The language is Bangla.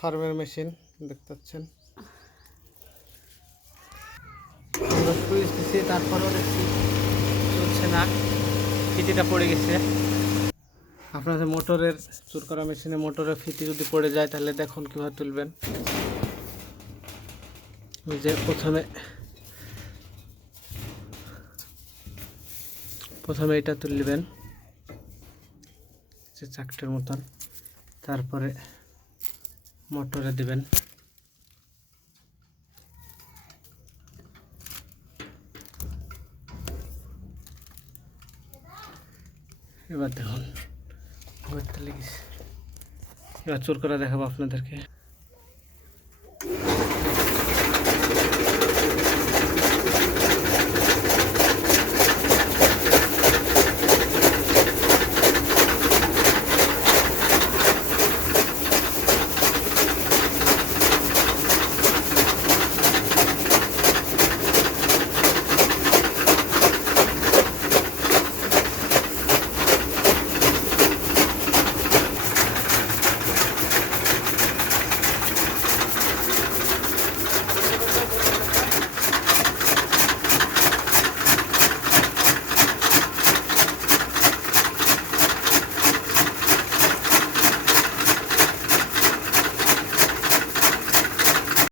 ফার্মের মেশিন দেখতে পাচ্ছেন। আমরা সুইচ দিচ্ছি, তারপরেও দেখছি চলছে না, ফিটিটা পড়ে গেছে। আপনাদের মোটরের চুর করা মেশিনে মোটরের ফিটি যদি পড়ে যায় তাহলে দেখুন কীভাবে তুলবেন। ওই যে প্রথমে এটা তুলবেন যে চাকটার মতন, তারপরে মোটরে দিবেন। এবার দেখুন লেগেছে। এবার চোর করা দেখাবো আপনাদেরকে।